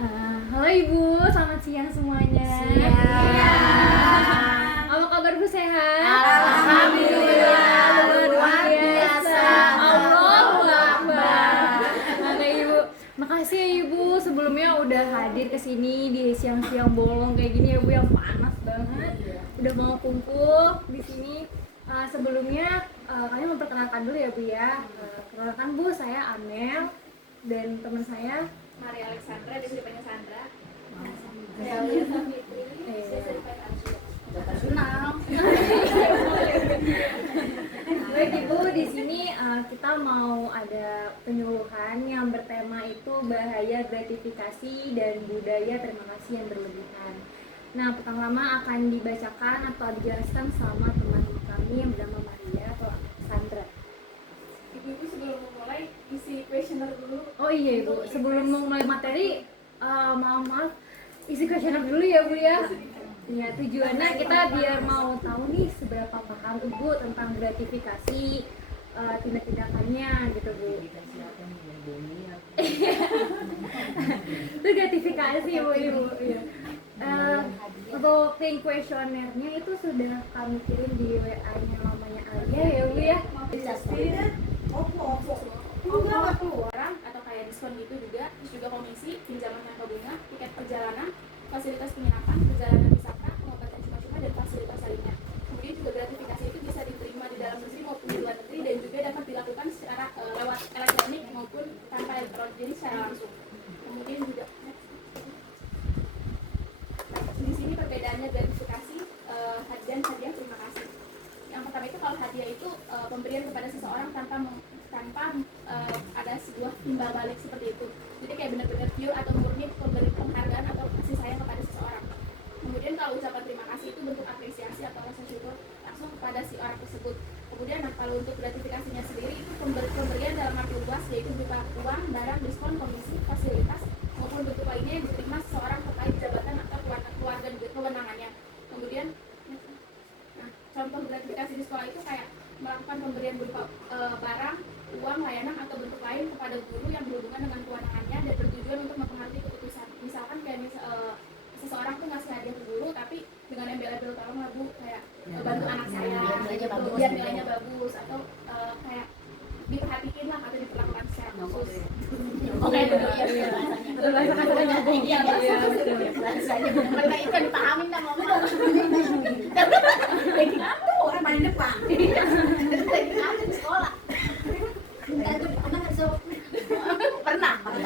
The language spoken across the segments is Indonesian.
Halo Ibu, selamat siang semuanya. Siang. Apa kabar Bu, sehat? Alhamdulillah, luar biasa. Allahu Akbar. Oke Ibu, makasih ya Ibu sebelumnya udah hadir ke sini di siang-siang bolong kayak gini ya Bu, yang panas banget. Udah mau kumpul di sini. Sebelumnya kami memperkenalkan dulu ya Bu ya. Perkenalkan Bu, saya Amel dan teman saya Maria Alexandra, dia dipanggil Sandra. Saya Fitri, saya dipanggil Arsya. Kenal. Baik Ibu, di sini kita mau ada penyuluhan yang bertema itu bahaya gratifikasi dan budaya terima kasih yang berlebihan. Nah, pertama akan dibacakan atau dijelaskan sama teman kami yang bernama Maria atau Sandra. Ibu sebelum memulai isi questionnaire dulu. Oh iya Ibu, sebelum memulai materi, maaf isi questionnaire dulu ya Bu ya. Ya, tujuannya kita biar mau tahu nih seberapa paham Ibu tentang gratifikasi, tindak-tindakannya gitu Bu. Itu gratifikasi Bu Ibu. Ya. Untuk link kuesionernya itu sudah kami kirim di WA-nya mamanya Alia ya Bu ya. Orang atau kayak diskon gitu juga, terus juga komisi, pinjaman tanpa bunga, tiket perjalanan, fasilitas penginapan, perjalanan wisata, pengobatan cuma-cuma dan fasilitas lainnya. Kemudian juga gratifikasi itu bisa diterima di dalam negeri maupun di luar negeri dan juga dapat dilakukan secara lewat elektronik maupun tanpa elektronik, jadi secara langsung. Kemudian juga di sini perbedaannya gratifikasi dan hadiah terima kasih. Yang pertama itu kalau hadiah itu pemberian kepada seseorang tanpa ada sebuah timbal balik seperti itu. Jadi kayak benar-benar pure atau murni pemberi penghargaan atau kasih sayang kepada seseorang. Kemudian kalau ucapan terima kasih itu bentuk apresiasi atau rasa syukur langsung kepada si orang tersebut. Kemudian kalau untuk gratifikasinya sendiri itu pemberian dalam arti luas, yaitu berupa uang, barang, diskon, komisi, fasilitas maupun bentuk lainnya yang diterima seseorang terkait jabatan atau keluarga kewenangannya. Kemudian contoh gratifikasi di sekolah itu kayak melakukan pemberian berupa barang, uang, layanan atau bentuk lain kepada guru yang berhubungan dengan kewenangannya dan bertujuan untuk mempengaruhi keputusan. Misalkan kayak seseorang tuh ngasih hadiah ke guru tapi dengan embel-embel tolong lah Bu, kayak bantu anak saya biar nilainya bagus atau kayak diperhatikan lah atau diperlakukan secara khusus. Oke, betul ya. Iya, bahasanya benar-benar itu dipahamin dah mama. Lagi ngaku orang paling depan. Lagi ngaku di sekolah. Enggak tuh pernah nggak sih? Pernah. Pada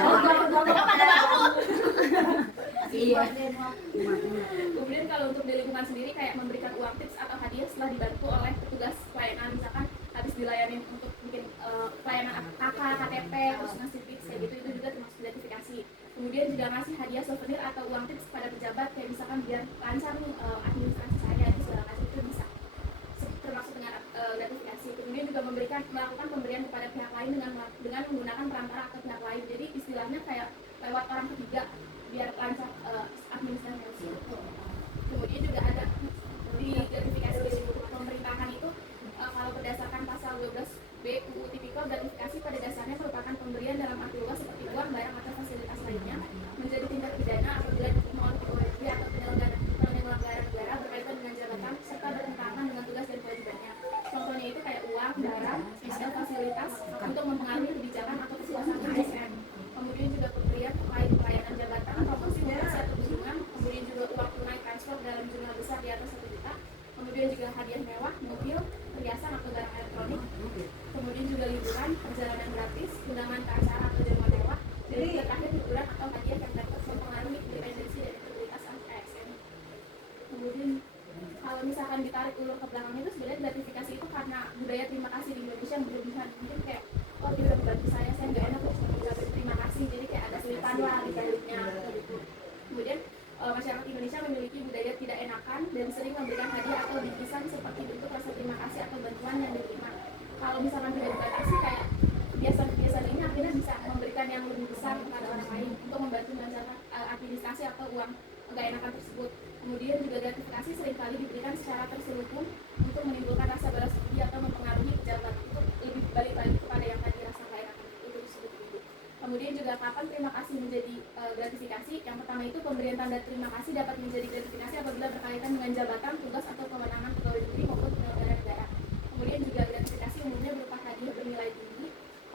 bangun. Iya. Kemudian kalau untuk di lingkungan sendiri kayak memberikan uang tips atau hadiah setelah dibantu oleh petugas pelayanan, misalkan habis dilayani untuk bikin pelayanan KTP terus ngasih tips kayak gitu, itu juga termasuk gratifikasi. Kemudian juga ngasih hadiah souvenir atau uang tips pada pejabat kayak misalkan biar lancar nih administrasi saya itu segala macam, itu bisa termasuk dengan gratifikasi. Kemudian juga melakukan pemberian kepada pihak lain dengan menggunakan perantara atau pihak lain, jadi istilahnya kayak lewat orang ketiga biar lancar administrasi. Kemudian juga ada di gratifikasi di pemerintahan itu kalau berdasarkan pasal 12B UU Tipikor, gratifikasi pada dasarnya merupakan pemberian dalam arti luas seperti uang, barang atau fasilitas lainnya menjadi tindak pidana apabila dimohon oleh atau penyelenggara negara berkaitan dengan jabatan serta bertentangan dengan tugas dan kewajibannya. Contohnya itu kayak uang, barang, atau fasilitas untuk mempengaruhi kebijakan atau kekuasaan ASN. Kemudian juga pemberian pelayanan jabatan, promosi, mutasi atau kunjungan. Kemudian juga uang tunai transfer dalam jumlah besar di atas 1 juta. Kemudian juga hadiah mewah, mobil, perhiasan atau barang elektronik. Kemudian juga liburan, perjalanan gratis, undangan ke acara atau jamuan mewah. Dan juga terakhir hiburan atau hadiah yang dapat mempengaruhi independensi dan integritas ASN. Kemudian kalau misalkan ditarik ulur ke belakang itu sebenarnya gratifikasi itu karena budaya terima kasih di Indonesia yang berlebihan. Mungkin kayak dia udah membantu saya nggak enak terus mengucapkan terima kasih, jadi kayak ada sulitan lah di baliknya gitu. Kemudian masyarakat Indonesia memiliki budaya tidak enakan dan sering memberikan hadiah atau bingkisan seperti bentuk rasa terima kasih atau bantuan yang diterima. Kalau misalkan tidak dibatasi kayak kebiasaan ini akhirnya bisa memberikan yang lebih besar kepada orang lain untuk membantu melancarkan administrasi atau uang nggak enakan tersebut. Kemudian juga gratifikasi seringkali diberikan secara terselubung untuk menimbulkan rasa balas budi atau mempengaruhi pejabat. Itu lebih balik lagi kepada yang tadi rasa nggak enakan itu disebut. Kemudian juga kapan terima kasih menjadi gratifikasi. Yang pertama itu pemberian tanda terima kasih dapat menjadi gratifikasi apabila berkaitan dengan jabatan, tugas atau kewenangan pegawai negeri maupun penyelenggara negara. Kemudian juga gratifikasi umumnya berupa hadiah bernilai tinggi,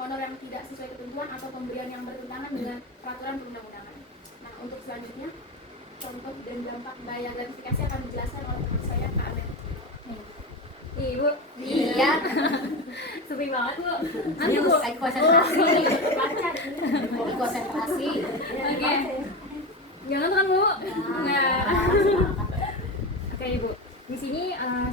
honor yang tidak sesuai ketentuan atau pemberian yang bertentangan dengan peraturan perundang-undangan. Nah, untuk selanjutnya contoh dan dampak bahaya gratifikasi akan dijelaskan oleh teman saya Kak Amet. Ibu, Iya. sepi banget Bu. Nanti Bu. konsentrasi. Konsentrasi. Oke. Jangan tuh kan Bu. Nah. Oke Ibu. Di sini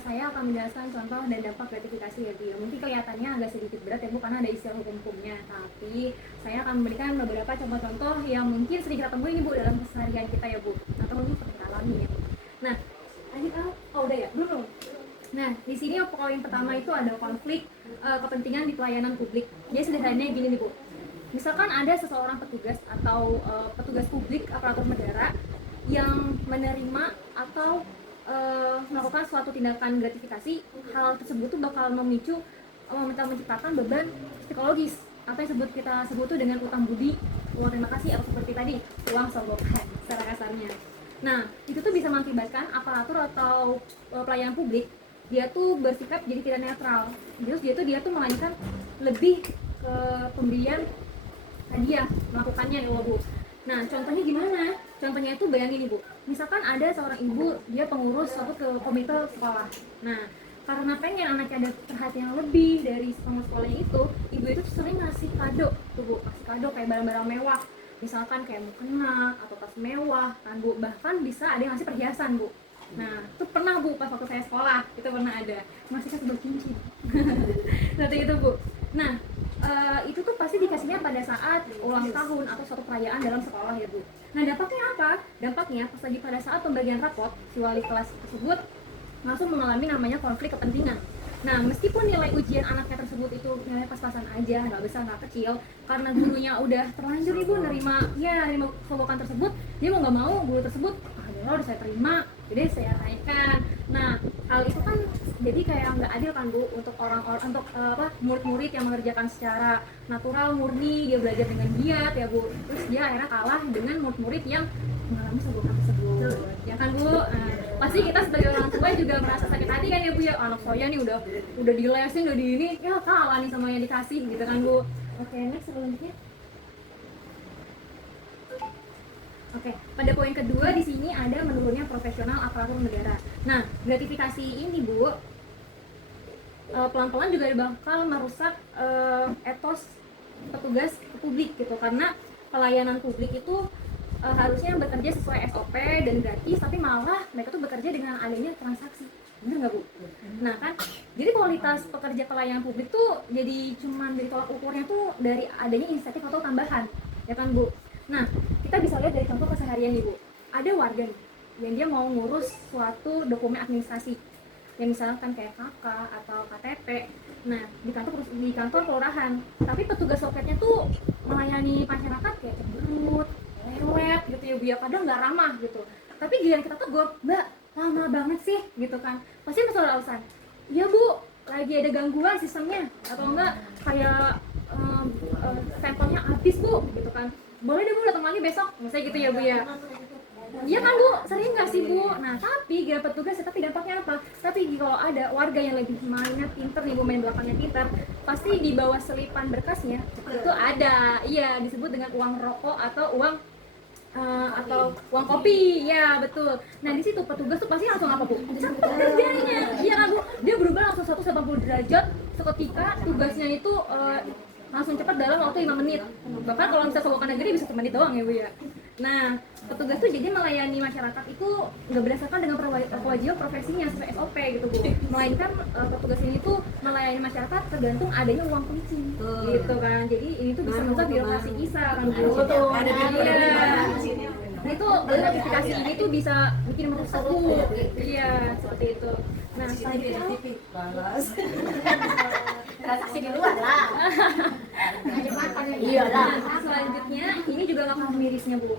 saya akan menjelaskan contoh dan dampak gratifikasi ya Bu. Mungkin kelihatannya agak sedikit berat ya Bu karena ada istilah hukum-hukumnya. Tapi saya akan memberikan beberapa contoh-contoh yang mungkin sering kita temui ini Bu dalam keseharian kita ya Bu. Atau mungkin pernah kita alami ya Bu. Nah, udah ya? Belum. Nah, di sini poin pertama itu ada konflik kepentingan di pelayanan publik. Jadi sederhananya gini nih Bu. Misalkan ada seseorang petugas atau petugas publik aparatur negara yang menerima atau melakukan suatu tindakan gratifikasi, hal tersebut tuh bakal memicu menciptakan beban psikologis atau yang kita sebut tuh dengan utang budi, uang terima kasih atau seperti tadi uang soggokan secara kasarnya. Nah, itu tuh bisa mengakibatkan aparatur atau pelayanan publik dia tuh bersikap jadi tidak netral. Terus dia tuh melainkan lebih ke pemberian hadiah melakukannya nih Bu. Nah, contohnya gimana? Contohnya itu bayangin nih Bu. Misalkan ada seorang ibu, dia pengurus suatu ke komite sekolah. Nah, karena pengen anaknya ada perhatian yang lebih dari pengurus sekolahnya itu, ibu itu sering ngasih kado tuh Bu, kasih kado kayak barang-barang mewah. Misalkan kayak mukena atau tas mewah kan Bu, bahkan bisa ada yang ngasih perhiasan Bu. Nah, itu pernah Bu, pas waktu saya sekolah, itu pernah ada masih sebuah cincin seperti itu Bu. Nah, itu tuh pasti dikasihnya pada saat ulang tahun atau suatu perayaan dalam sekolah ya Bu. Nah, dampaknya apa? Dampaknya pas lagi pada saat pembagian rapot, si wali kelas tersebut langsung mengalami namanya konflik kepentingan. Nah, meskipun nilai ujian anaknya tersebut itu nilai pas-pasan aja, nggak besar, nggak kecil, karena gurunya udah terlanjur Ibu nerima sogokan tersebut, dia mau nggak mau guru tersebut, udah saya terima, jadi saya naikkan. Nah, hal itu kan jadi kayak nggak adil kan Bu untuk murid-murid yang mengerjakan secara natural, murni, dia belajar dengan giat ya Bu. Terus dia akhirnya kalah dengan murid-murid yang mengalami sogokan tersebut. Ya kan Bu? Nah, pasti kita sebagai orang tua juga merasa sakit hati kan ya Bu ya. Anak saya nih udah dilesin, udah di ini, ya kalah nih sama yang dikasih gitu kan Bu. Oke, next selanjutnya. Oke, pada poin kedua di sini ada menurunnya profesional aparatur negara. Nah, gratifikasi ini Bu, pelan-pelan juga bakal merusak etos petugas publik gitu, karena pelayanan publik itu harusnya bekerja sesuai SOP dan gratis, tapi malah mereka tuh bekerja dengan adanya transaksi. Bener nggak Bu? Nah kan, jadi kualitas pekerja pelayanan publik tuh jadi cuman dari tolak ukurnya tuh dari adanya insentif atau tambahan, ya kan Bu? Nah, kita bisa lihat dari contoh keseharian nih Bu. Ada warga nih, yang dia mau ngurus suatu dokumen administrasi, yang misalkan kayak KK atau KTP. Nah, di kantor kelurahan. Tapi petugas loketnya tuh melayani masyarakat kayak cemberut, lewat gitu ya Bu ya, kadang nggak ramah gitu. Tapi giliran kita tegur, Mbak, lama banget sih gitu kan. Pasti masuk alasan. Ya Bu, lagi ada gangguan sistemnya, atau enggak kayak sampelnya habis Bu gitu kan. Boleh deh Bu datang lagi besok, misalnya gitu ya Bu ya. Iya kan Bu, sering nggak sih Bu? Nah tapi gila petugas, tapi dampaknya apa? Tapi kalau ada warga yang lagi mainnya pinter nih Bu, main belakangnya pinter, pasti di bawah selipan berkasnya itu ada, iya disebut dengan uang rokok atau uang kopi, ya betul. Nah di situ petugas tuh pasti langsung apa Bu? Cepet kerjanya, iya kan Bu? Dia berubah langsung 180 derajat seketika, tugasnya itu langsung cepat dalam waktu 5 menit. Bahkan kalau misalnya sogokan negeri bisa 1 menit doang ya Bu ya. Nah, petugas tuh jadi melayani masyarakat itu nggak berdasarkan dengan kewajiban profesinya sesuai SOP gitu Bu. Melainkan petugas ini tuh melayani masyarakat tergantung adanya uang kunci gitu kan. Jadi ini tuh bisa merusak birokrasi bisa kan Bu. Betul. Ini tuh gratifikasi ini tuh bisa bikin merusak Bu. Iya, seperti itu. Nah, selanjutnya transaksi di luar lah. Iya lah. Selanjutnya ini juga nggak kalah mirisnya Bu.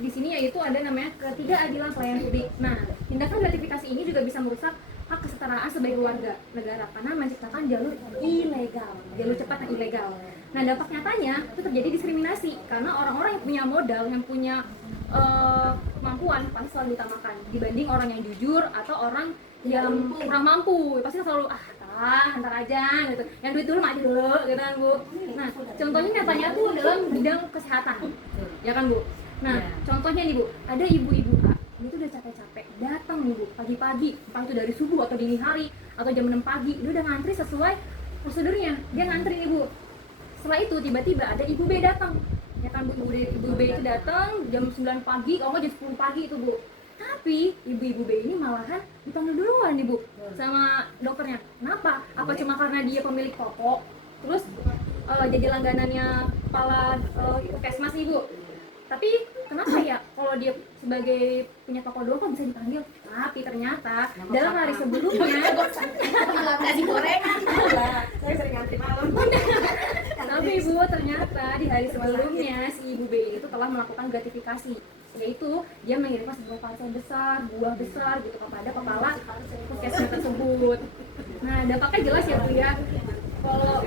Di sini yaitu ada namanya ketidakadilan pelayanan publik. Nah, tindakan gratifikasi ini juga bisa merusak hak kesetaraan sebagai warga negara karena menciptakan jalur ilegal, jalur cepat yang ilegal. Nah dampak nyatanya itu terjadi diskriminasi karena orang-orang yang punya modal, yang punya kemampuan pasti selalu diutamakan dibanding orang yang jujur atau orang yang kurang mampu, pasti selalu ntar aja gitu, yang duit dulu maju dulu gitu kan Bu. Nah contohnya nyatanya tuh dalam bidang kesehatan ya kan Bu. Nah contohnya nih Bu, ada ibu-ibu A ini tuh udah capek-capek datang nih Bu pagi-pagi, entah itu dari subuh atau dini hari atau jam 6 pagi, dia udah ngantri sesuai prosedurnya, dia ngantri nih Bu. Setelah itu tiba-tiba ada ibu B datang ya kan Bu, ibu B itu datang jam 9 pagi, kalau nggak jam 10 pagi itu Bu. Tapi ibu-ibu B ini malahan dipanggil duluan nih Bu sama dokternya. Kenapa? Apa cuma karena dia pemilik toko terus jadi langganannya kepala puskesmas nih Bu? Tapi kenapa ya kalau dia sebagai punya toko doang kok bisa dipanggil? Tapi ternyata dalam hari sebelumnya kasih gorengan. Saya sering ngantri malam. tapi Bu ternyata di hari sebelumnya si ibu B ini tuh telah melakukan gratifikasi, yaitu dia mengirimkan sebuah parcel besar, buah besar gitu kepada kepala puskesmas tersebut. Nah dampaknya jelas ya Bu ya. Kalau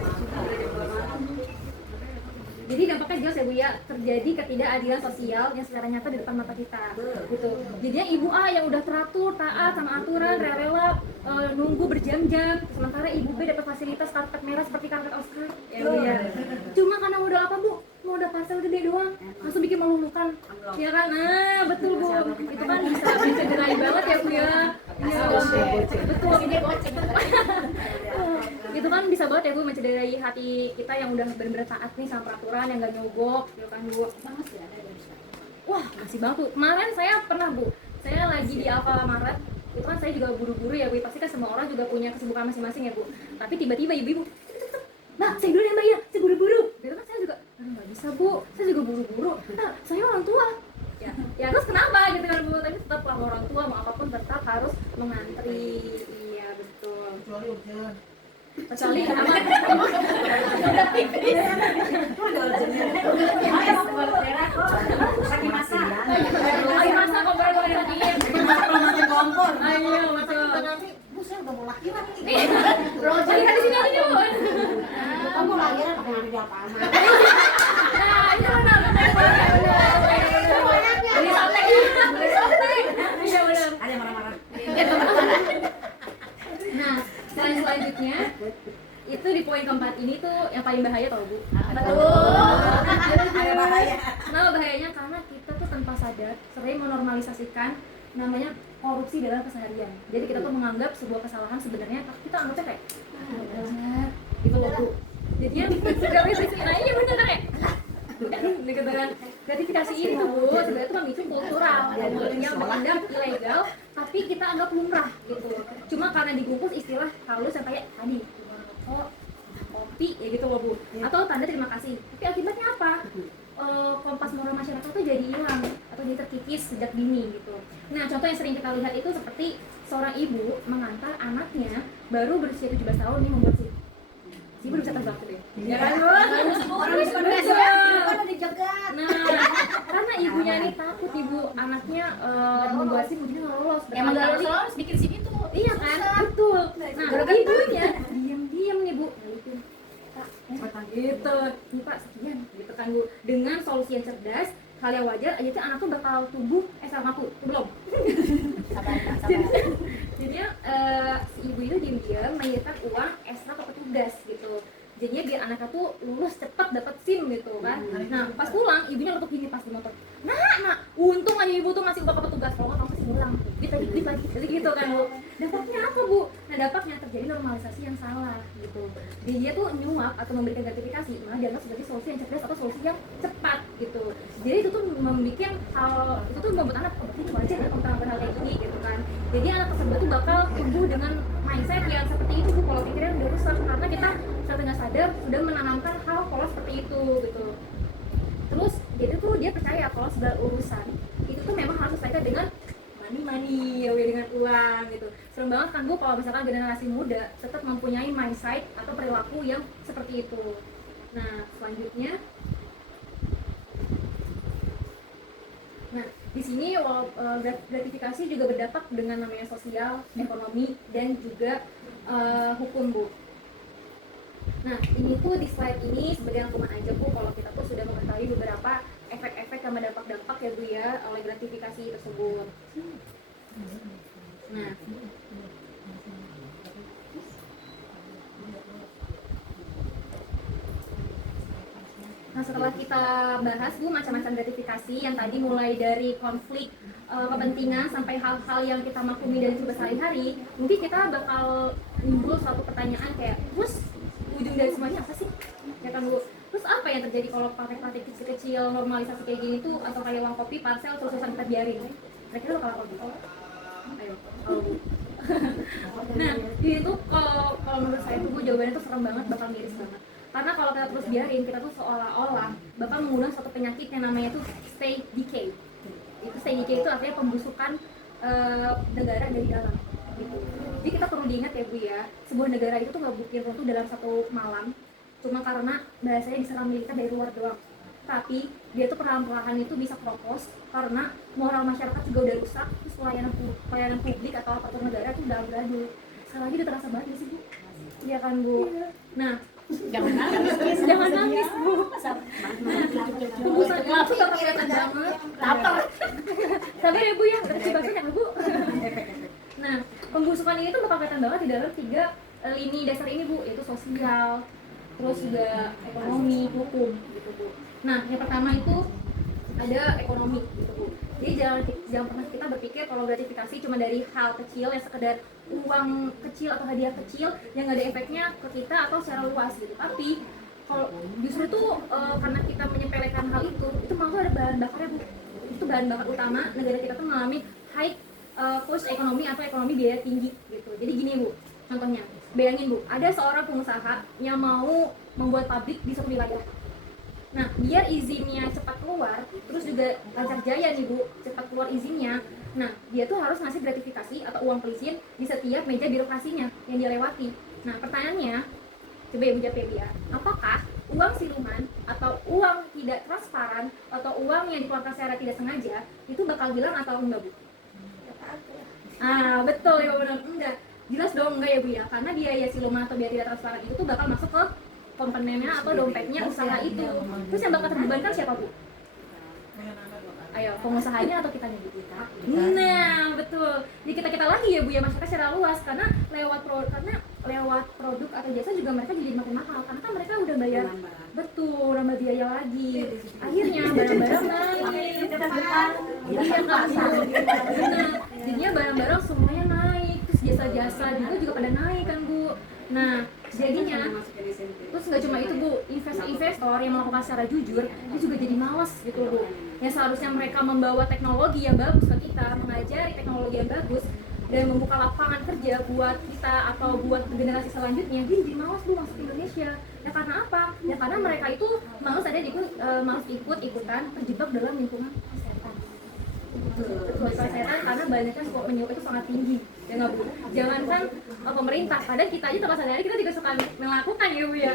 jadi dampaknya jelas ya Bu ya, terjadi ketidakadilan sosial yang secara nyata di depan mata kita gitu. Jadinya ibu A yang udah teratur, taat sama aturan, rela nunggu berjam-jam, sementara ibu B dapat fasilitas karpet merah seperti karpet Oscar ya Bu ya. Cuma karena modal apa Bu? Modal parcel gede doang, langsung bikin meluluhkan ya kan. Nah betul Bu, itu kan bisa mencederai banget ya Bu ya. Iya betul, ini goceng. Itu kan bisa banget ya Bu mencederai hati kita yang udah bener-bener taat nih sama peraturan, yang gak nyogok gitu kan Bu. Wah masih banget Bu. Kemarin saya pernah Bu, saya lagi di Alfamaret, itu kan saya juga buru-buru ya Bu, pasti kan semua orang juga punya kesibukan masing-masing ya Bu. Tapi tiba-tiba ibu-ibu, Mbak saya dulu ya Mbak ya, saya buru-buru gitu kan. Saya juga, nggak bisa Bu, saya juga buru-buru, nah saya orang tua ya terus kenapa gitu kan Bu. Tapi tetap lah orang tua mau apapun tetap harus mengantri. Iya betul, kecuali apa? Lagi masak. Lagi masak kompor lagi. Masak kompor. Ayo betul. Nanti Bu saya udah mau lahiran nih. Roger di sini aja Bu. Kamu lahiran pakai nanti apa-apa. Nah, itu benar. Beli sotek. Iya benar. Ada yang marah-marah. Nah, selanjutnya itu di poin keempat ini tuh yang paling bahaya tau Bu. Betul. Ada bahaya. Kenapa bahayanya? Karena kita tuh tanpa sadar sering menormalisasikan namanya korupsi dalam keseharian. Jadi kita tuh menganggap sebuah kesalahan sebenarnya kita anggapnya kayak wajar gitu loh Bu. Jadinya gak bisa sih, nah iya bener kayak gitu kan. Gratifikasi itu Bu sebenarnya itu memicu kultural yang menganggap ilegal tapi kita anggap lumrah gitu. Cuma karena dibungkus istilah halus yang kayak tadi kopi ya gitu loh Bu, atau tanda terima kasih. Tapi akibatnya apa? Kompas moral masyarakat tuh jadi hilang atau jadi terkikis sejak dini gitu. Nah contoh yang sering kita lihat itu seperti seorang ibu mengantar anaknya baru berusia 17 tahun nih membuat SIM. Si ibu bisa terbang gitu ya kan Bu? Orang bisa kan ada jagat. Nah karena ibunya nih takut ibu anaknya membuat SIM ujian nggak lolos. Emang gak Berkali-kali. harus bikin sini tuh. Iya kan, betul. Nah, ibunya diam-diam nih Bu, ngeliatin, Pak, gitu, nih Pak sekian, gitu kan Bu. Dengan solusi yang cerdas, hal yang wajar, aja tuh anak tuh bakal tumbuh, sama aku, belum. Sabar. Jadinya si ibu itu diam-diam mengirimkan uang ekstra ke petugas gitu. Jadinya biar anaknya tuh lulus cepet dapat SIM gitu kan. Nah pas pulang ibunya letuk gini pas di motor, nak, untung aja ibu tuh ngasih uang ke petugas, kalau nggak kamu pasti ngulang, duit lagi, jadi gitu kan Bu. Dampaknya apa Bu? Nah dampaknya terjadi normalisasi yang salah gitu. Jadi dia tuh nyuap atau memberikan gratifikasi malah dianggap sebagai solusi yang cerdas atau solusi yang cepat gitu. Jadi itu tuh membuat hal itu tuh membuat anak berarti wajar ya kalau hal kayak gini gitu kan. Jadi anak tersebut tuh bakal tumbuh dengan mindset yang seperti itu Bu, kalau pikirnya udah rusak karena kita secara nggak sadar sudah menanamkan hal pola seperti itu gitu. Terus jadi tuh dia percaya kalau segala urusan itu tuh memang harus selesai dengan money ya dengan uang gitu. Serem banget kan Bu kalau misalkan generasi muda tetap mempunyai mindset atau perilaku yang seperti itu. Nah selanjutnya, nah Di sini gratifikasi juga berdampak dengan namanya sosial, ekonomi, dan juga hukum, Bu. Nah, ini tuh di slide ini sebagai rangkuman aja, Bu, kalau kita tuh sudah mengetahui beberapa efek-efek sama dampak-dampak ya, Bu, ya, oleh gratifikasi tersebut. Nah, setelah kita bahas, Bu, macam-macam gratifikasi yang tadi mulai dari konflik kepentingan sampai hal-hal yang kita maklumi dari hidup sehari-hari, mungkin kita bakal timbul suatu pertanyaan kayak, terus ujung dari semuanya apa sih? Ya kan, Bu? Terus apa yang terjadi kalau praktek-praktek kecil-kecil normalisasi kayak gini tuh, atau kayak uang kopi, parcel, terus-terusan kita biarin? Kira-kira bakal apa, Bu? Ayo, kalau Bu. Nah, ini tuh kalau menurut saya tuh, Bu, jawabannya tuh serem banget, bakal miris banget. Karena kalau kita terus biarin, kita tuh seolah-olah bakal mengundang suatu penyakit yang namanya tuh state decay. Itu state decay itu artinya pembusukan negara dari dalam gitu. Jadi kita perlu diingat ya, Bu, ya, sebuah negara itu tuh nggak mungkin runtuh dalam satu malam cuma karena bahasanya diserang militer dari luar doang. Tapi dia tuh perlahan-lahan itu bisa kropos karena moral masyarakat juga udah rusak, terus pelayanan publik atau aparatur negara tuh udah amburadul. Sekali lagi udah terasa banget sih, Bu? Iya kan, Bu? Nah, jangan nangis, Bu. Pembusukan itu bakal kelihatan banget. Lapar. Sabar ya, Bu, ya, kasih bahasanya, Bu. Nah, pembusukan ini tuh bakal kelihatan banget di dalam 3 lini dasar ini, Bu, yaitu sosial, terus juga ekonomi, hukum gitu, Bu. Nah, yang pertama itu ada ekonomi gitu, Bu. Jadi jangan pernah kita berpikir kalau gratifikasi cuma dari hal kecil yang sekedar uang kecil atau hadiah kecil yang nggak ada efeknya ke kita atau secara luas gitu. Tapi kalau justru tuh karena kita menyepelekan hal itu malah ada bahan bakarnya, Bu. Itu bahan bakar utama negara kita tuh mengalami high cost ekonomi atau ekonomi biaya tinggi gitu. Jadi gini, Bu, contohnya, bayangin, Bu, ada seorang pengusaha yang mau membuat pabrik di suatu wilayah. Nah, biar izinnya cepat keluar, terus juga lancar jaya nih, Bu, cepat keluar izinnya. Nah, dia tuh harus ngasih gratifikasi atau uang pelizin di setiap meja birokrasinya yang dia lewati. Nah, pertanyaannya, coba ya, Bu, jawab ya. Apakah uang siluman atau uang tidak transparan atau uang yang dikeluarkan secara tidak sengaja itu bakal hilang atau enggak, Bu? Betul ya, benar. Enggak. Jelas dong enggak ya, Bu, ya, karena biaya siluman atau biaya tidak transparan itu tuh bakal masuk ke komponennya atau dompetnya usaha itu. Terus yang bakal terbebankan siapa, Bu? Ayo, pengusahanya atau kita nih? Nah, betul. Jadi kita lagi ya, Bu, ya, masyarakat secara luas, karena lewat produk atau jasa juga mereka jadi makin mahal karena kan mereka udah bayar. Betul, nambah biaya lagi. Akhirnya barang-barang naik. Iya kan, nah, jadinya barang-barang semuanya naik, terus jasa-jasa juga pada naik kan, Bu. Nah, jadinya terus nggak cuma itu, Bu, investor yang melakukan secara jujur dia juga jadi malas gitu, Bu. Ya seharusnya mereka membawa teknologi yang bagus ke kita, mengajari teknologi yang bagus dan membuka lapangan kerja buat kita atau buat generasi selanjutnya, dia jadi malas, Bu, masuk Indonesia. Ya karena apa? Ya karena mereka itu malas ikut-ikutan terjebak dalam lingkungan kesehatan. Betul, kesehatan karena banyaknya skop penyuap itu sangat tinggi. Ya nggak, Bu? Jangankan pemerintah, kadang kita aja tanpa sadari kita juga suka melakukan ya, Bu, ya.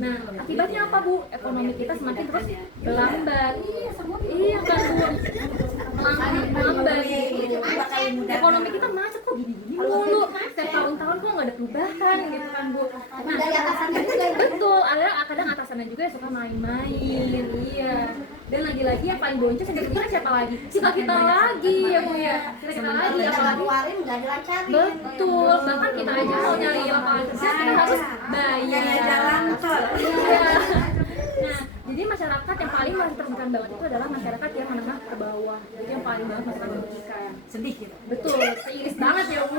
Nah, akibatnya apa, Bu? Ekonomi kita semakin terus melambat. Iya kan, Bu? Melambat. Ekonomi kita macet kok gini-gini mulu. Setiap tahun-tahun kok nggak ada perubahan gitu kan, Bu. Nah, betul, ada kadang atasannya juga yang suka main-main. Iya. Dan lagi-lagi yang paling boncos yang kita siapa lagi? Kita lagi ya, Bu, ya. Kita lagi apalagi nggak dilancarin. betul, bahkan kita aja mau nyari lapangan kerja kita harus bayar. Jalan tol. Iya. Nah, jadi masyarakat yang paling masih terugikan banget itu adalah masyarakat yang menengah ke bawah. Jadi yang paling banget masyarakat merugikan. Sedih gitu. Betul, seiris banget ya, Bu.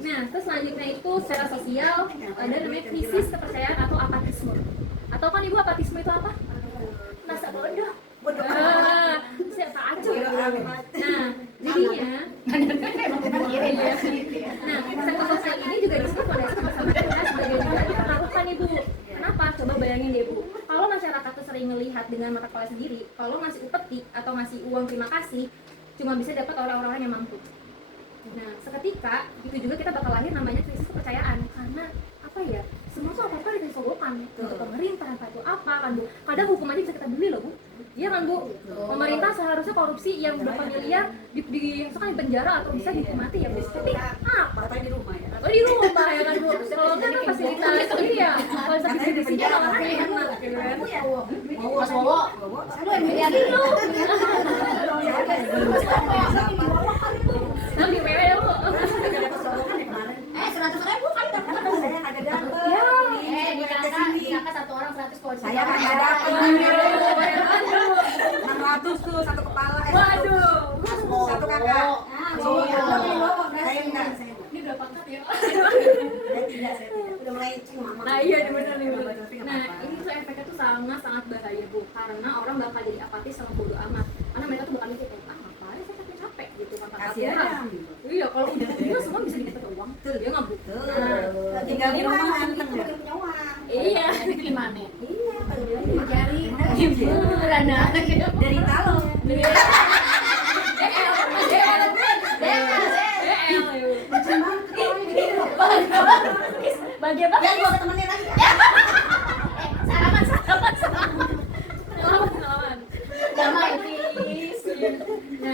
Nah, terus selanjutnya itu secara sosial ada namanya krisis kepercayaan atau apatisme. Atau kan Ibu, apatisme itu apa? Rasa bodoh. Siapa acuh. Nah, jadinya nah, sektor sosial ini juga disebut pada sama kita sebagai juga dipertaruhkan, Ibu. Kenapa? Coba bayangin deh, Bu. Kalau masyarakat tuh sering melihat dengan mata kepala sendiri, kalau ngasih upeti atau ngasih uang terima kasih cuma bisa dapat orang-orang yang mampu. Nah, seketika itu juga kita bakal lahir namanya krisis kepercayaan karena apa ya? Semua tuh apa-apa disogokkan untuk pemerintah, entah itu apa kan, Bu. Kadang hukum aja bisa kita beli loh, Bu. Iya kan Bu? Pemerintah seharusnya korupsi yang berapa miliar misalkan di penjara atau bisa dihukum mati ya Bu. Tapi apa? Atau di rumah ya. Oh di rumah ya kan Bu? Kalau enggak kan fasilitas iya, fasilitas divisinya malah enak gitu kan. Mas Wowo. Lu yang miliarin lu. Nah di PW ya Bu. 100.000 kan dapat. Saya ada dapat. Ya. Di kakak satu orang 100 kok. Saya kan nggak dapat. Aduh. 600 tuh satu kepala. Waduh. Satu kakak. Saya enggak. Ini berapa cut ya? Saya tidak. Udah mulai cium mama. Nah iya benar nih benar. Nah ini tuh efeknya tuh sangat bahaya Bu, karena orang bakal jadi apatis sama bodo amat. Karena mereka tuh bakal mikir kayak ngapain saya capek gitu kan Kasihan. Iya kalau udah tinggal semua bisa didapat uang. Dia nggak Bu. Tinggal di rumah anteng ya. Punya uang. Iya. Jadi di mana? Iya, kalau dia Cari hiburan dari talo. Bagian apa? Ya gua temenin lagi. salaman. Pengalaman. Damai. Nah,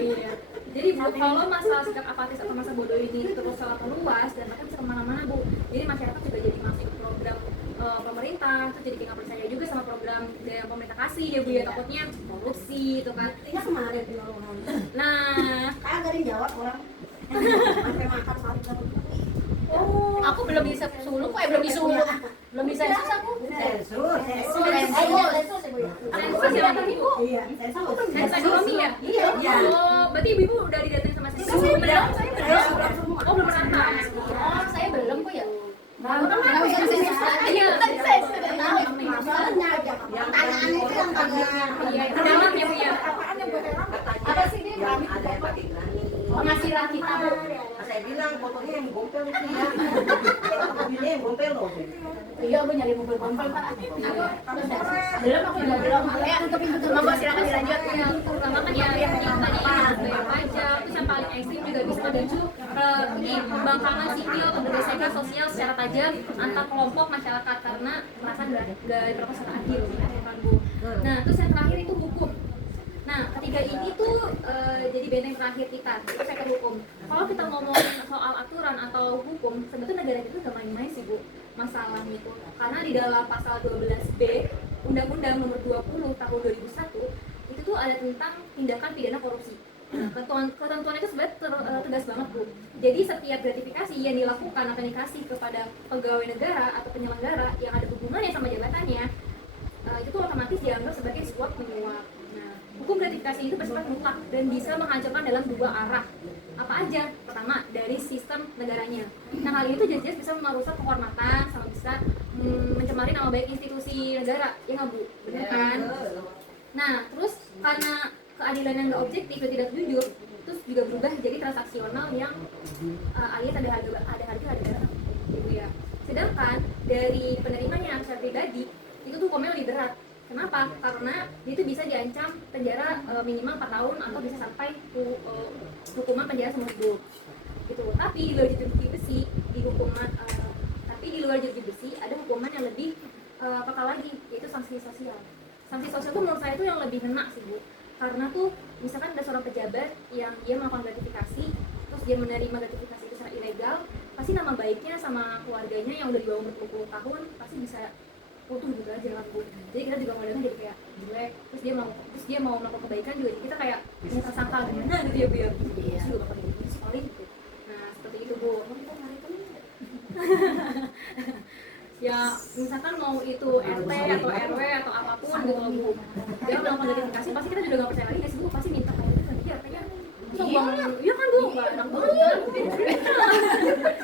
iya. Jadi Bu, kalau masalah sikap apatis atau masa bodoh ini terus luas dan bahkan bisa kemana-mana Bu. Jadi masyarakat juga jadi masuk program pemerintah, terus jadi nggak percaya juga sama program yang pemerintah kasih ya Bu ya, takutnya korupsi itu kan. Iya kemarin di lowongan. Nah, Kagak ada yang jawab orang. Sampai makan satu. oh, Aku belum bisa suluk, belum disuruh. Belum bisa sus aku. Sensus. sensus ya tadi Bu. Iya, sensus. Sensus ekonomi ya? Iya. Oh, berarti ibu udah didatengin sama sensus? Saya belum. Oh, belum pernah. Oh, saya belum kok ya. Nggak usah disesat. Iya, Masalahnya aja. Pertanyaan itu yang kagak. iya, itu dalam ya Bu ya. Apaan yang gue heran? Apa sih dia? Ada yang pakai granit. Penghasilan kita Bu. Saya bilang fotonya yang gompel itu ya. Mobilnya yang gompel loh. Iya, aku nyari mobil kompel Pak. Belum, aku juga belum. Tutupin. Monggo silakan dilanjut. Ya, pertama kan ya yang tadi bayar pajak, terus yang paling ekstrim juga bisa memicu ini pembangkangan sipil atau bergesekan sosial secara tajam antar kelompok masyarakat karena merasa nggak diperlakukan secara adil, ya kan Bu. Nah, terus yang terakhir itu hukum. Nah, ketiga ini tuh jadi benteng terakhir kita, itu sektor hukum. Kalau kita ngomongin soal aturan atau hukum, sebetulnya negara kita nggak main-main sih Bu masalahnya itu. Karena di dalam pasal 12B Undang-Undang Nomor 20 Tahun 2001 itu tuh ada tentang tindakan pidana korupsi. Nah, ketentuan itu sebenarnya tegas banget Bu. Jadi setiap gratifikasi yang dilakukan atau dikasih kepada pegawai negara atau penyelenggara yang ada hubungannya sama jabatannya, itu tuh otomatis dianggap sebagai suap menyuap. Nah, hukum gratifikasi itu bersifat mutlak dan bisa menghancurkan dalam dua arah. Apa aja? Pertama, dari sistem negaranya. Nah, hal ini tuh jelas-jelas bisa merusak kehormatan sama bisa mencemari nama baik institusi negara, ya nggak Bu? Benar kan? Nah, terus karena keadilan yang nggak objektif dan tidak jujur, terus juga berubah jadi transaksional yang alias ada harga gitu ya. Sedangkan dari penerimanya secara pribadi itu tuh hukumnya lebih berat. Kenapa? Karena dia itu bisa diancam penjara minimal 4 tahun atau bisa sampai hukuman penjara seumur hidup. Gitu. Tapi di luar jeruji besi, di luar jeruji besi ada hukuman yang lebih kekal lagi, yaitu sanksi sosial. Sanksi sosial tuh menurut saya itu yang lebih kena sih Bu. Karena tuh misalkan ada seorang pejabat yang dia melakukan gratifikasi, terus dia menerima gratifikasi itu secara ilegal, pasti nama baiknya sama keluarganya yang udah di bawah berpuluh-puluh tahun pasti bisa utuh juga aja lah Bu. Jadi kita juga ngeliatnya jadi kayak jelek, terus dia mau melakukan kebaikan juga jadi kita kayak punya tersangka gimana gitu ya Bu ya. Terus juga bakal jadi sekali gitu. Nah seperti itu Bu. Ya misalkan mau itu RT atau RW atau apapun gitu loh Bu, dia melakukan gratifikasi pasti kita juga nggak percaya lagi sih Bu, pasti minta kayak gitu nanti RT-nya iya kan Bu, nggak enak banget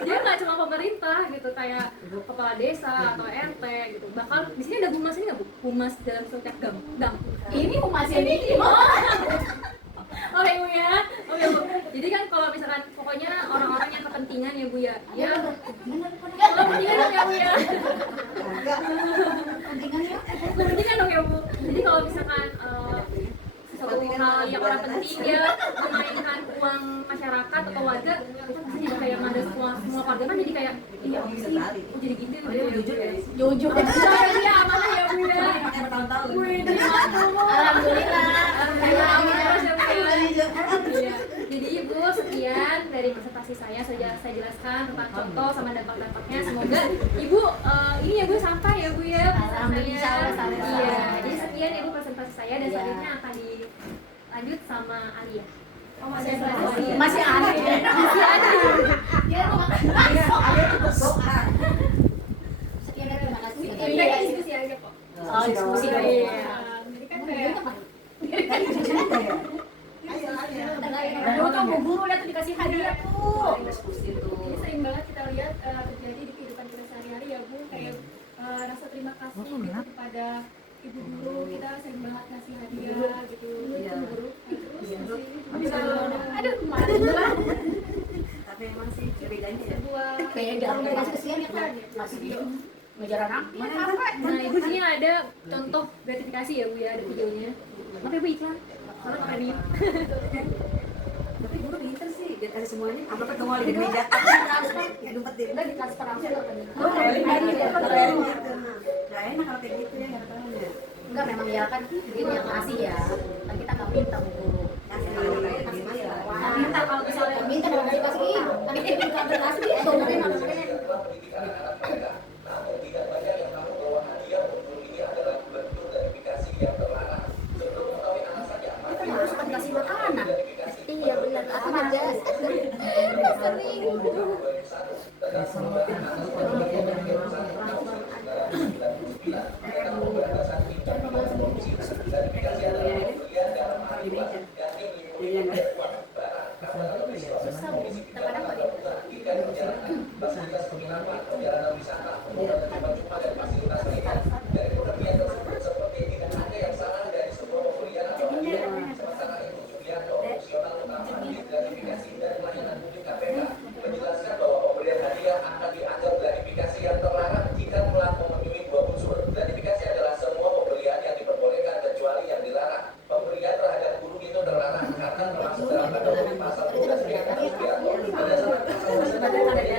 dia nggak cuma pemerintah gitu, kayak kepala desa atau RT gitu, bakal di sini ada humas ini nggak Bu? Humas dalam setiap gang. Ini humas ini. Oh Ibu ya, oke Bu. Jadi kan kalau misalkan pokoknya orang-orang yang kepentingan ya Bu ya, ya kepentingan dong ya Bu ya. Kepentingan dong ya Bu. Jadi kalau misalkan suatu hal yang orang penting dia memainkan uang masyarakat atau warga, kita pasti juga kayak ada semua warga kan jadi kayak iya sih, oh jadi gitu ya. Jujur. Iya amanah ya Bu ya. bertahun-tahun. Wih, mantap Bu. Alhamdulillah. Iya. Jadi Ibu, sekian dari presentasi saya jelaskan tentang contoh sama dampak-dampaknya. Semoga Ibu ini ya Bu sampai ya Bu ya. Alhamdulillah, sampai. Iya. Jadi sekian Ibu presentasi saya dan selanjutnya akan dilanjut sama Alia. Oh, masih ada. Masih ada. Masih ada. Dia mau makan bakso. Sekian dan terima kasih. Kita diskusi aja kok. Oh, diskusi dong. Jadi kan kayak Dulu kan Bu Guru lihat tuh dikasih hadiah tuh. ini sering banget kita lihat terjadi di kehidupan kita sehari-hari ya Bu, kayak rasa terima kasih gitu kepada ibu guru, kita sering banget kasih hadiah gitu Iya. ibu guru. Terus Iya. bisa aduh kemarin lah Tapi emang sih bedanya ya. sebuah Beda, udah kasih kesian ya kan. Masih dia ngejar anak. Nah, itu sini ada contoh gratifikasi ya Bu ya, ada videonya. Oke Bu, iklan. Soalnya pakai di Tapi guru pinter sih, dia kasih semuanya. Apa ketemu lagi di meja? Ya dumpetin. Udah ditransfer langsung kan. Gak enak kalau kayak gitu ya, gak tahu ya. Enggak, memang ya kan dia yang ngasih ya. Kan kita nggak minta Bu Guru. Kasih kalau kayak gitu ya. Minta kalau misalnya minta kalau dikasih, tapi dia minta kasih itu terima makanya. Harus kan kasih makanan. Iya benar, aku ada sering. Susah Bu, terkadang nggak gitu. Menjelaskan bahwa pemberian hadiah akan dianggap gratifikasi yang terlarang jika telah memenuhi dua unsur. Gratifikasi adalah semua pemberian yang diperbolehkan kecuali yang dilarang. Pemberian terhadap guru itu terlarang karena termasuk dalam kategori pasal 12 berdasarkan pasal 12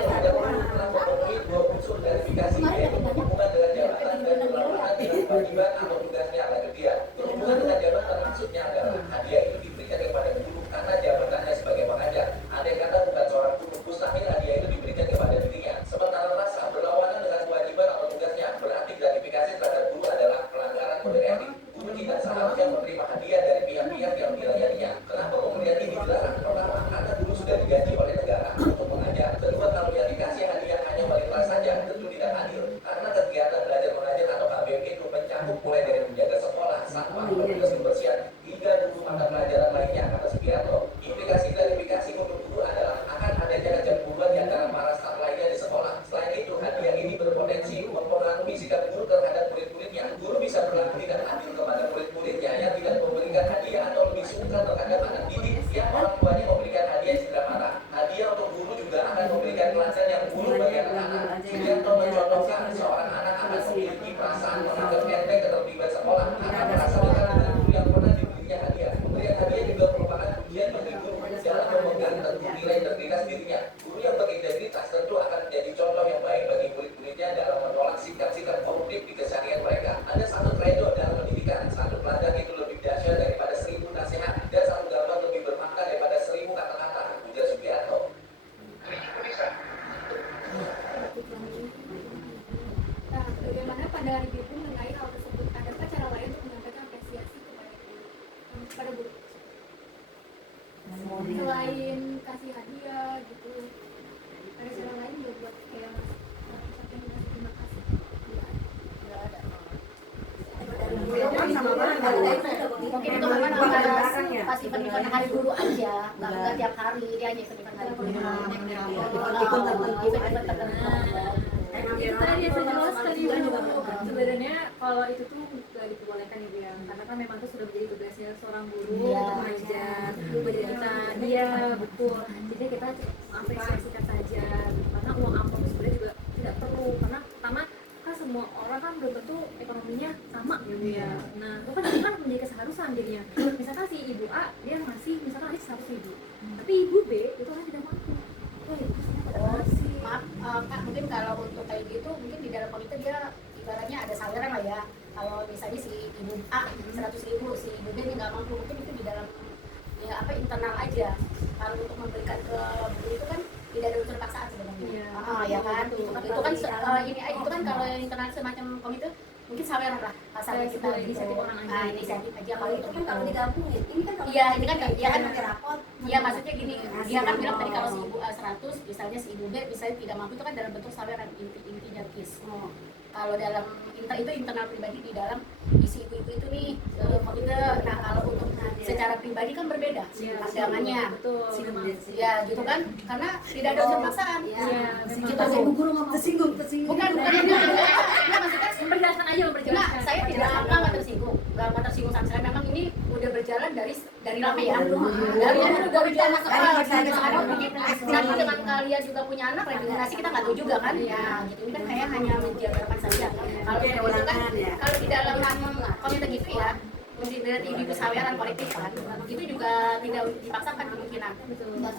ada guru telah memenuhi dua unsur gratifikasi yaitu berhubungan dengan jabatan dan berlawanan dengan kewajiban atau tugasnya pada dia. Berhubungan dengan jabatan maksudnya adalah hadiah itu diberikan kepada guru karena jabatannya sebagai pengajar. Andai kata bukan seorang guru, mustahil hadiah itu diberikan kepada dirinya. Sementara rasa berlawanan dengan kewajiban atau tugasnya, berarti gratifikasi terhadap guru adalah pelanggaran kode etik. Guru tidak seharusnya menerima hadiah dari pihak-pihak yang dilayaninya. Kenapa pemberian ini dilarang? Pertama, karena guru sudah digaji oleh negara untuk mengajar. Kedua, kalau yang dikasih hadiah hanya wali kelas saja, tentu tidak adil. Karena kegiatan belajar mengajar atau KBM itu mencakup mulai dari menjaga sekolah, sampah, petugas kebersihan, hingga guru mata pelajaran lainnya, kata Sugiarto. Implikasi gratifikasi untuk guru adalah akan adanya kecemburuan di antara para staf lainnya di sekolah. Selain itu, hadiah ini berpotensi mempengaruhi sikap guru terhadap murid-muridnya. Guru bisa berlaku tidak adil kepada murid-muridnya yang tidak memberikan hadiah atau lebih sungkan terhadap anak didik yang orang tuanya memberikan hadiah segera marah. Hadiah untuk guru juga akan memberikan pelajaran yang buruk bagi anak-anak. Sugiarto mencontohkan seorang anak akan memiliki perasaan menganggap enteng keterlibatan sekolah karena merasa dekat dengan guru yang pernah diberinya hadiah. Pemberian hadiah juga merupakan ujian bagi guru dalam memegang teguh nilai integritas dirinya. Guru yang berintegritas tentu akan menjadi contoh yang baik bagi murid-muridnya dalam menolak sikap-sikap koruptif di keseharian mereka. Ada satu kredo dalam pendidikan, satu pelajaran itu lebih dahsyat daripada 1000 nasihat dan satu gambar lebih bermakna daripada 1000 kata-kata, ujar Sugiarto. Nah, bagaimana pandangan ibu mengenai hal tersebut? Adakah cara lain untuk menyampaikan apresiasi kepada guru? Selain kasih hadiah gitu, ada cara lain nggak buat kayak mengucapkan terima kasih? Nggak ada. Mungkin itu memang pas event hari guru aja, nggak tiap hari, dia hanya event hari guru. Event tertentu. itu tadi yang saya jelaskan Ibu. Sebenarnya kalau itu tuh nggak diperbolehkan Ibu ya, karena kan memang itu sudah menjadi tugasnya seorang guru untuk mengajar, menjadi dia betul. Jadi kita apresiasikan saja, karena uang amplop sebenarnya juga tidak perlu, karena pertama kan semua orang kan belum tentu ekonominya sama gitu ya. Nah itu kan menjadi keseharusan jadinya. Misalkan si Ibu A dia ngasih misalkan aja 100.000, tapi Ibu B itu kan tidak mampu. Oh ya, Maaf, Kak, mungkin kalau untuk kayak gitu, mungkin di dalam komite dia ibaratnya ada saweran lah ya. Kalau misalnya si ibu A 100.000, si ibu B nggak mampu, mungkin itu di dalam ya apa internal aja. Kalau untuk memberikan ke guru itu kan tidak ada unsur paksaan sebenarnya. Iya. Ya kan, itu kan itu kan kalau yang internal semacam komite mungkin saweran lah pasalnya kita Sebuah inisiatif orang aja. inisiatif aja Kalau itu kan kalau digabungin, ini kan kalau iya ini kan iya kan pakai rapot. iya maksudnya gini, dia kan bilang tadi kalau si ibu A 100, misalnya si ibu B misalnya tidak mampu itu kan dalam bentuk saweran intinya KIS. Kalau dalam itu internal pribadi di dalam isi ibu-ibu itu nih komite. Nah kalau untuk secara pribadi kan berbeda pandangannya. Betul. Ya gitu kan, karena tidak ada unsur paksaan. Iya, memang. Kita sih guru ngomong Tersinggung. bukan maksudnya Memperjelaskan aja, nah, memperjelaskan. saya tidak nggak tersinggung sama saya. Memang ini udah berjalan dari lama ya. Dari zaman sekarang. Tapi dengan kalian juga punya anak, regenerasi kita nggak tahu juga kan. Ya, gitu ini kan kayak hanya menjabarkan saja. Kalau itu kan, kalau di dalam komite gitu ya, dari ibu saweran kolektif kan, itu juga tidak dipaksakan kemungkinan.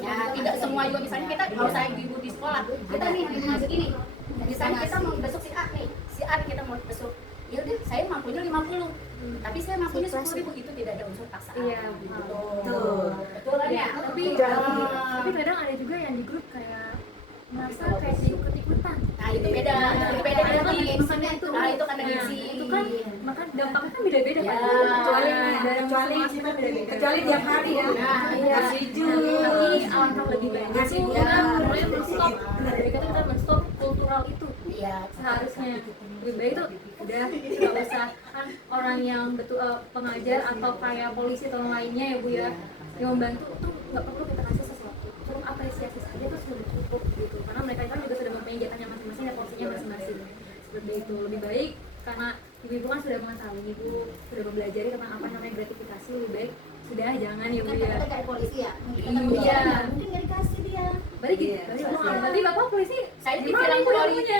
Ya, tidak semua juga misalnya kita kalau saya ibu di sekolah, kita nih masuk ini. Misalnya kita mau besok si A nih kita mau besok, ya udah saya mampunya 50, tapi saya mampunya 10.000, itu tidak ada unsur paksaan. Iya, Betul kan ya? Tapi kadang ada juga yang di grup kayak merasa kayak diikut-ikutan. Nah itu beda Ada lagi. gengsinya itu. Nah itu karena Nah, gengsi. itu kan maka dampaknya kan beda-beda Ya. kan. Kecuali tiap hari ya. Nah, iya. Tapi alangkah lebih baiknya sih Iya. kita mulai men-stop. Dari kita men-stop kultural itu. Iya. Seharusnya lebih baik tuh udah nggak usah kan orang yang betul pengajar atau kayak polisi atau lainnya ya Bu ya yang membantu tuh nggak perlu kita kasih sesuatu, cukup apresiasi saja tuh sudah cukup gitu, karena mereka kan juga sudah mempunyai jatahnya masing-masing dan porsinya masing-masing. Seperti itu lebih baik karena ibu-ibu kan sudah mengetahui, ibu sudah mempelajari tentang apa namanya gratifikasi, lebih baik sudah jangan ya Bu Kan ya. kita cari polisi ya. Iya. Mungkin nggak dikasih dia. Berarti gitu. Berarti Bapak polisi Saya gimana dibilang ibu yang polisi. punya?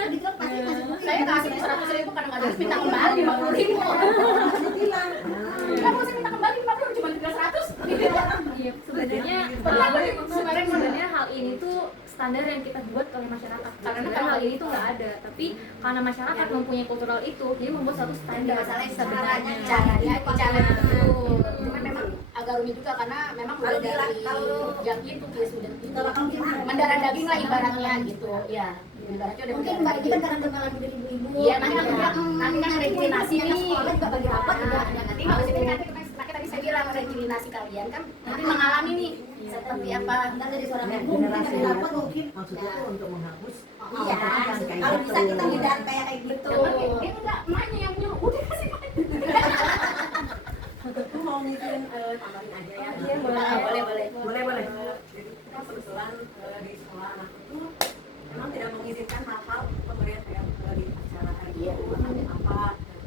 Saya kasih 100.000 karena nggak harus minta kembali 50.000. Nggak mau saya minta kembali 50, cuma 300. Iya, sebenarnya hal ini tuh standar yang kita buat oleh masyarakat. Karena kalau hal ini tuh nggak ada, tapi karena masyarakat mempunyai kultural itu, jadi membuat satu standar. Sebenarnya Caranya itu. Cuman memang agak rumit juga karena memang udah dari yang itu dia sudah mendarah daging lah ibaratnya gitu. Ya. Ibaratnya udah Mungkin Mbak ini kan karena kenalan dari ibu-ibu. Iya, nanti kan regenerasi nih. Sekolah juga bagi rapat juga. Nanti maksudnya nanti tadi saya bilang regenerasi kalian kan nanti mengalami nih seperti apa. Entar dari seorang ibu mungkin dari rapat mungkin. Maksudnya tuh untuk menghapus. Iya, kalau bisa kita hindar kayak gitu. Dia enggak, emaknya yang nyuruh, udah kasih Aku mau ngikutin tambahin aja ya. Iya, boleh. Boleh. Jadi kita kebetulan di sekolah anak itu memang tidak mengizinkan hal-hal pemberian kayak di acara hari itu apa.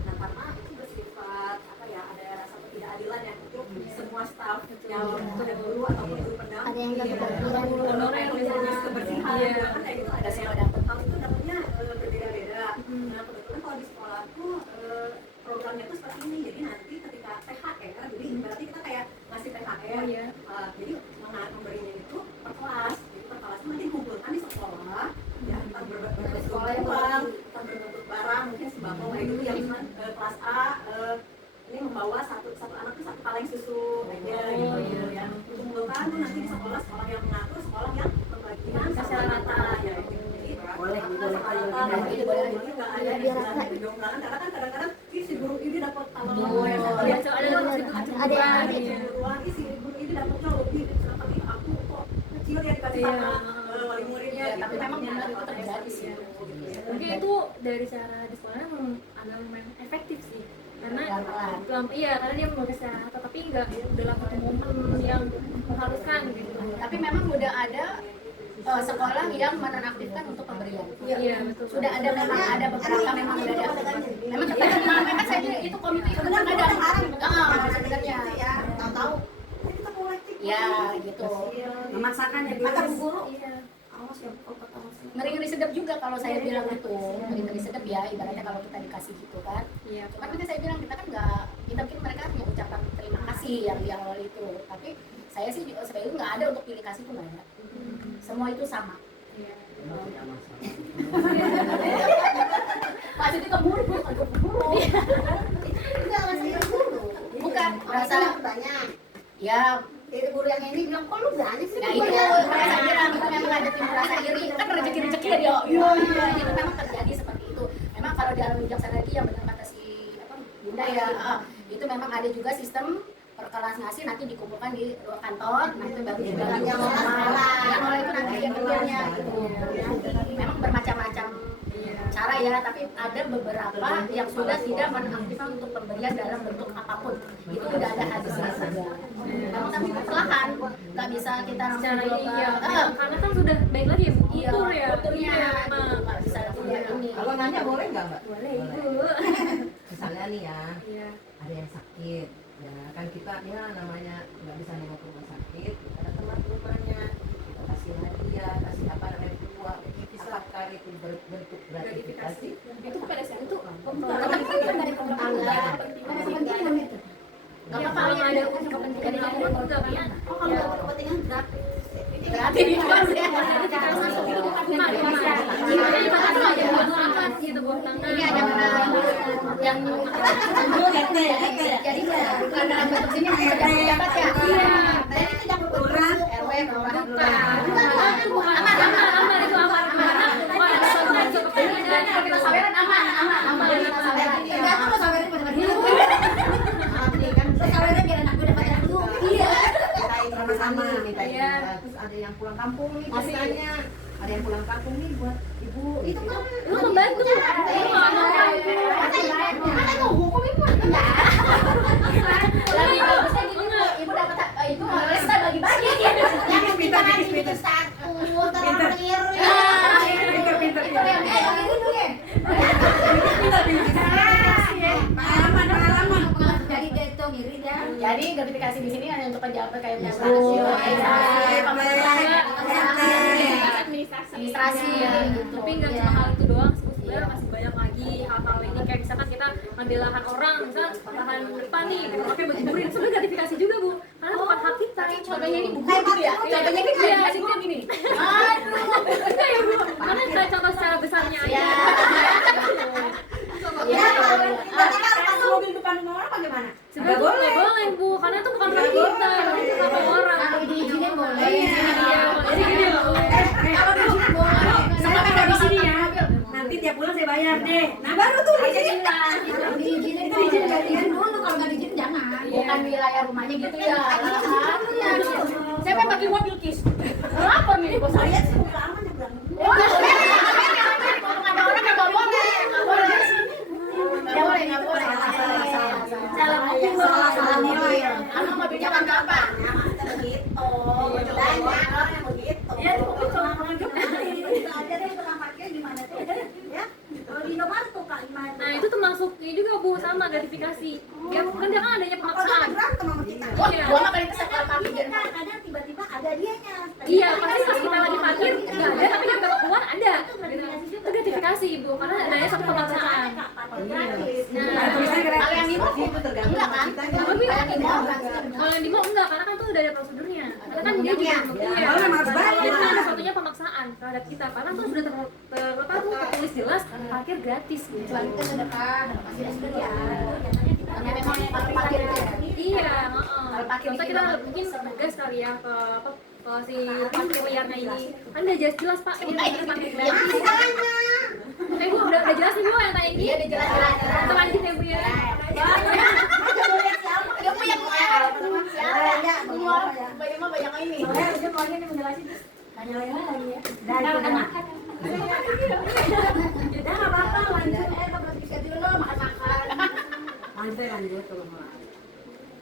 Nah karena itu bersifat apa ya, ada rasa ketidakadilan ya untuk semua staf yang ada guru ataupun guru pendamping. Ada yang dapat bagian honorer misalnya. Kebersihan Iya. kan kayak gitu ada yang dapat hal itu dapatnya berbeda-beda. Nah kebetulan kalau di sekolah tuh programnya tuh seperti ini, jadi nanti ketika THR, jadi berarti kita kayak ngasih THR, Oh, iya. jadi memberinya itu per kelas, jadi per kelas itu nanti dikumpulkan di sekolah, ya entah berbentuk uang, entah berbentuk barang, mungkin sembako kayak gitu, yang misalnya kelas A ini membawa satu anak tuh satu kaleng susu aja gitu ya, dikumpulkan tuh nanti di sekolah yang mengatur, sekolah yang membagikan secara rata ya gitu. Jadi boleh nggak ada yang karena kan kadang-kadang si guru ini dapat kalau yang ada yang si guru ini dapatnya lebih seperti aku kok kecil ya dikasih sama wali muridnya, tapi memang benar itu terjadi sih. Mungkin itu dari cara di sekolahnya memang agak lumayan efektif sih, karena karena dia membawa secara rata, tapi nggak dalam satu momen yang mengharuskan gitu. Tapi memang udah ada sekolah yang menonaktifkan untuk pemberian. Iya betul. Sudah ada memang ada beberapa memang udah ada. Memang tapi memang saja itu komite itu kan ada. Sebenarnya ya, tahu-tahu kita kolektif ya gitu. memaksakan ya kata bu guru. Iya. Awas ya, awas. Ngeri-ngeri sedap juga kalau saya bilang gitu. Ngeri-ngeri sedap ya ibaratnya kalau kita dikasih gitu kan. Iya. Cuma kan saya bilang kita kan nggak, kita mungkin mereka hanya ucapan terima kasih yang di awal itu. Tapi saya sih sebagai itu nggak ada untuk pilih kasih itu nggak ada. Semua itu sama. Iya. Pasti itu keburu. nggak ngasih dulu. Bukan, Merasa merasa banyak. ya Jadi guru yang ini bilang, kok lu banyak sih? nah itu merasa iri, itu memang ada tim merasa iri, kan rezeki-rezeki ya dia. Iya, itu memang terjadi seperti itu. Memang kalau di alam bijaksana lagi yang benar kata si Bunda ya, itu memang ada juga sistem per kelas ngasih nanti dikumpulkan di ruang kantor, nah itu baru dibagi yang sama yang mulai itu nanti yang kerjanya gitu. Memang bermacam-macam cara ya, tapi ada beberapa yang sudah tidak menaktifkan untuk pemberian dalam bentuk apapun, itu udah ada hadisnya. Memang tapi perlahan, nggak bisa kita Secara langsung ini ya, global. karena kan sudah baik lagi ya, Bu. Iya, Kultur ya. kulturnya Iya, itu memang. nggak bisa ini. Kalau nanya boleh nggak Mbak? Boleh, Bu. Misalnya nih ya, Iya. ada yang sakit, ya kan kita ya namanya nggak bisa nengok ke rumah sakit, kita datang ke rumahnya, kita kasih hadiah, kasih apa namanya buah, apakah itu berbentuk gratifikasi? Itu kepada siapa? Itu Tapi itu kan dari kepentingan. Kepentingan itu. Nggak Ya, apa-apa kalau ya, ada kepentingan kepentingan itu itu juga kan. Oh, kalau ada kepentingan gratis. gratis ya. Jadi kita masuk itu bukan bisa. Ini kita kan ada buat angkat gitu, buat tangan. Ini ada yang jadi bukan dalam bentuk sini pejabat ya. Iya. Jadi tidak berkurang. RW kelurahan Bukan. Itu bukan aman itu aman. Bukan ada suatu kepentingan. Kalau kita saweran aman. Kita saweran. Tergantung lo sawerin pada dulu. Lo sawerin biar anak gue dapat yang dulu. Iya. Mintain sama-sama, mintain Iya. terus ada yang pulang kampung nih ceritanya, ada yang pulang kampung nih buat ibu. Itu kan Lu membantu. Lu nggak mau. mana mau hukum ibu enggak? Lagi bagusnya gini kok, ibu dapat itu resta bagi-bagi. Yang kita harus bikin satu, terus keliru ya. Pinter-pinter Itu yang dulu ya. Pengalaman. Jadi dia itu ngiri dia. Jadi gratifikasi di sini hanya untuk pejabat kayak Ibu, administrasi gitu. Tapi nggak cuma hal itu doang sih, sebenarnya masih banyak lagi hal-hal ini, kayak misalkan kita ngambil lahan orang, misal lahan depan nih, kita pakai baju burin, sebenarnya gratifikasi juga, Bu, karena bukan hak kita. Contohnya ini buku gitu ya. Contohnya ini kayak masih gini gini. Enggak ya, Bu, karena kita contoh secara besarnya aja. Ya, berarti kalau pas mobil depan rumah orang bagaimana? Sebenarnya tuh nggak boleh, Bu, karena itu bukan hak kita, itu hak orang. Kalau diizinin boleh. Iya, jadi gini loh. Kalau diizinin boleh. Sampai dari sini ya. Nanti tiap bulan saya bayar deh. Nah baru tuh diizinin. Kalau diizinin itu izin gantian dulu, kalau nggak diizinin jangan. Bukan wilayah rumahnya gitu ya. Saya pengen pakai mobil kis. Lapor nih bos saya. Semoga aman ya bulan. Kalau ada orang nggak boleh. Nggak boleh. Nggak boleh. Salah nilai. Kamu mobilnya kan apa? Begitu. Banyak orang yang begitu. Ya itu pengalaman juga. Itu aja deh tukang parkir gimana tuh? Ya. Kalau di Indomaret tuh Kak Iman. Nah, itu termasuk ini juga, Bu, sama gratifikasi. Ya, kan dia kan adanya Apalagi pemaksaan. berantem sama kita. Wah, gua mah paling kesel kalau parkir. Kan kadang tiba-tiba ada dianya. Iya, pasti pas kita lagi parkir nggak ada, tapi kita keluar ada. Itu gratifikasi, Ibu, karena adanya satu pemaksaan. Nah, Kalau yang di mall Itu tergantung enggak kan? kita Tapi Kalau yang di mall kalau yang di mall enggak, karena kan tuh udah ada prosedurnya. Karena kan dia juga Ya, malah harus bayar. Jadi kan ada satunya pemaksaan terhadap kita, karena tuh sudah tertulis jelas parkir gratis gitu. kecuali kita sedekah, masih SD ya. hanya memang kalau parkir itu ya. Iya, heeh. Kalau parkir Contoh di kita rumah. mungkin tegas kali ya ke apa ke si parkir liarnya ini. Kan udah jelas Pak, ini parkir gratis. Bu, udah jelas nih Bu yang tanya ini. Iya, udah jelas-jelas. Kita lanjut ya Bu ya. Dia punya banyak mah banyak ini. Udah nggak apa-apa, lanjut. Kita dulu makan-makan. Lanjut kalau mau.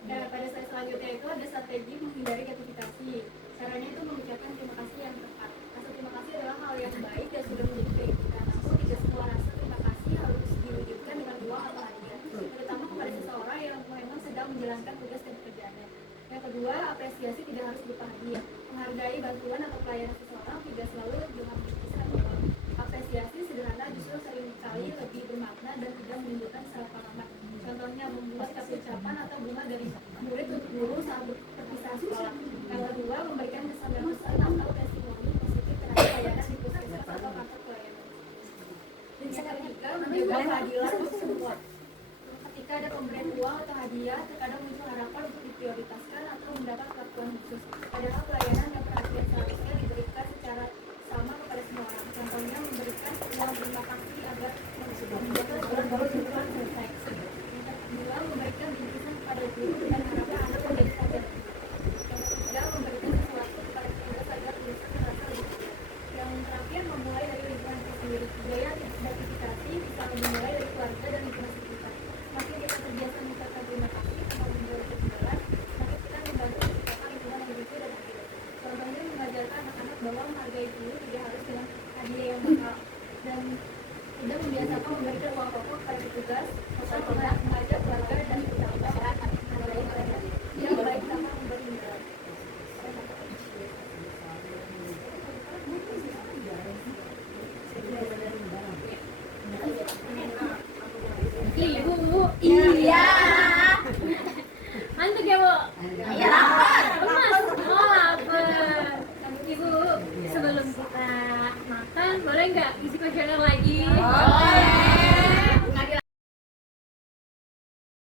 Dan pada saat selanjutnya itu ada strategi menghindari gratifikasi. Caranya itu mengucapkan terima kasih yang tepat. Rasa terima kasih adalah hal yang baik dan sudah menjadi kewajiban. Namun tidak semua rasa terima kasih harus diwujudkan dengan uang atau hadiah, terutama kepada seseorang yang memang sedang menjalankan tugas dan pekerjaannya. Yang kedua, apresiasi tidak harus berupa hadiah. Menghargai bantuan atau pelayanan seseorang tidak selalu dengan berkisar uang. Apresiasi sederhana justru seringkali lebih bermakna dan tidak menimbulkan salah paham. Contohnya membuat kartu ucapan atau bunga dari murid untuk guru saat perpisahan sekolah. Yang kedua, memberikan kesan yang besar atau testimoni positif terhadap pelayanan di puskesmas atau kantor pelayanan. Dan yang ketiga, menjaga keadilan untuk semua. Ketika ada pemberian uang bantuan khusus